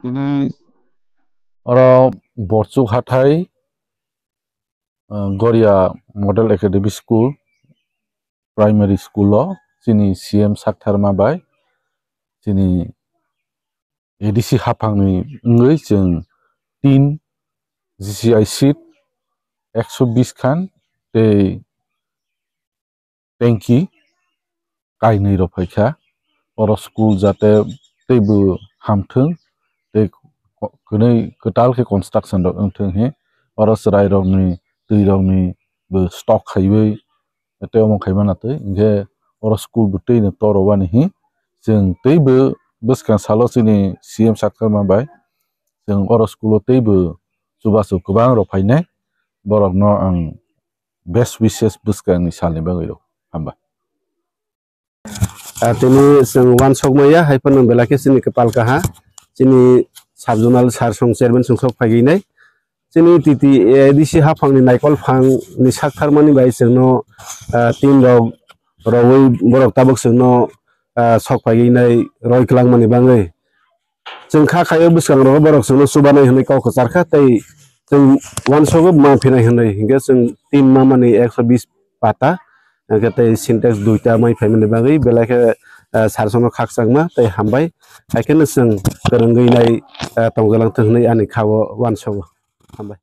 Ini orang Borsuk Hathai Goria Model Academy School Primary School lo sini CM Sakthar Mabai sini edisi hapangni ngei जों 3 GCI seat 120 Khan tei tanki kainui rok faikha oro school jate teibo hamthung tei kwnui kwtal khe construction rok wngthung he oro cherai rok ni tui rok ni bo stock khaiui tei omo khaimana tui hingkhe oro school bo tui ni tor wani hi जों teibo bwskang salo chini CM Sakthar Mabai जों oro school o teibo chubachu kwbang rok fainai borok no ang best wishes bwskang ni salni bagui rok hamba. Tini जों wansokmaya haifan belakhe chini kepal kaha chini subjonal sarsong chairman sungsok phaginai chini titi edisi hafangni naikol phang ni saktharmani bai chungno team rok rowui borok tabuk chungno sok phaginai roi klangmani bangai जों kha khayo bwskang rok borok chungno chubanai hinui kok charkha tei जों wansok mangphinai hinui hingkhe जों team mamani 120 pata tei syntax 2ta mai phaimani bagui belakhe sarsono khakchangma tei hambai haikhe जों korongui nai tongjalang thungnai ani khao wansogo hambai.